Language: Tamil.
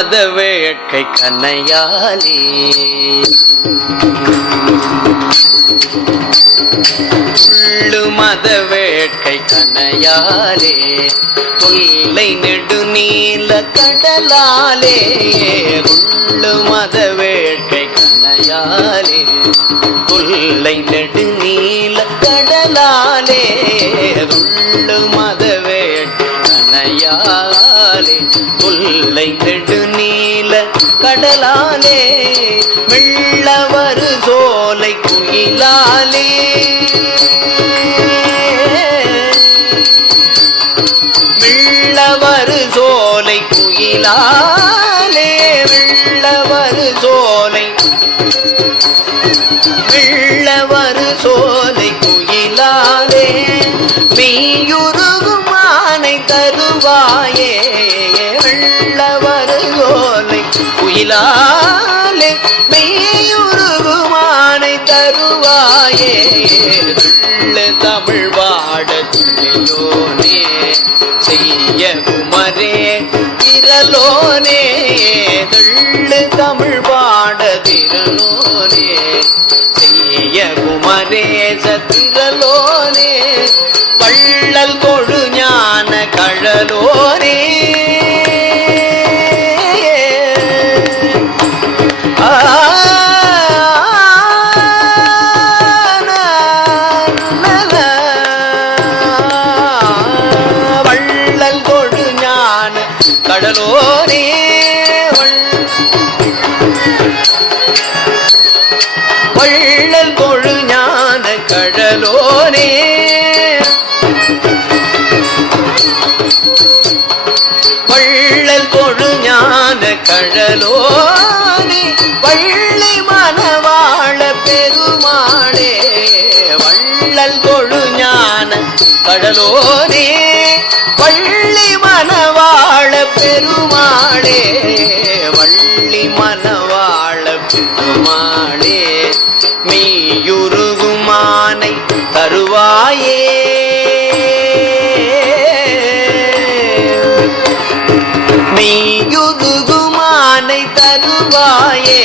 மத வேட்கை கண்ணையாலே உள்ளு மத வேட்கை கனையாலே தொல்லை நெடுநீல கடலாலே உள்ளு மத வேட்கை கனையாலே தொல்லை நெடுநீல கடலாலே உள்ளு மத கடலாலே வெள்ளவரு சோலை குயிலாலே. வெள்ளவரு சோலை குயிலாலே வெள்ளவரு சோலை. வெள்ளவரு சோலை குயிலாலே. மீ குயிலாலே மெய்யுருகும் தருவாயே. தமிழ் வாட துணையோனே கடலோனே வள்ளல் கொழு ஞான கடலோனே வள்ளி மனவாழ பெருமாளே. வள்ளல் கொழு ஞான கடலோனே வள்ளி மனவாழ தருவாயே மெய்யுருகுமானை தருவாயே.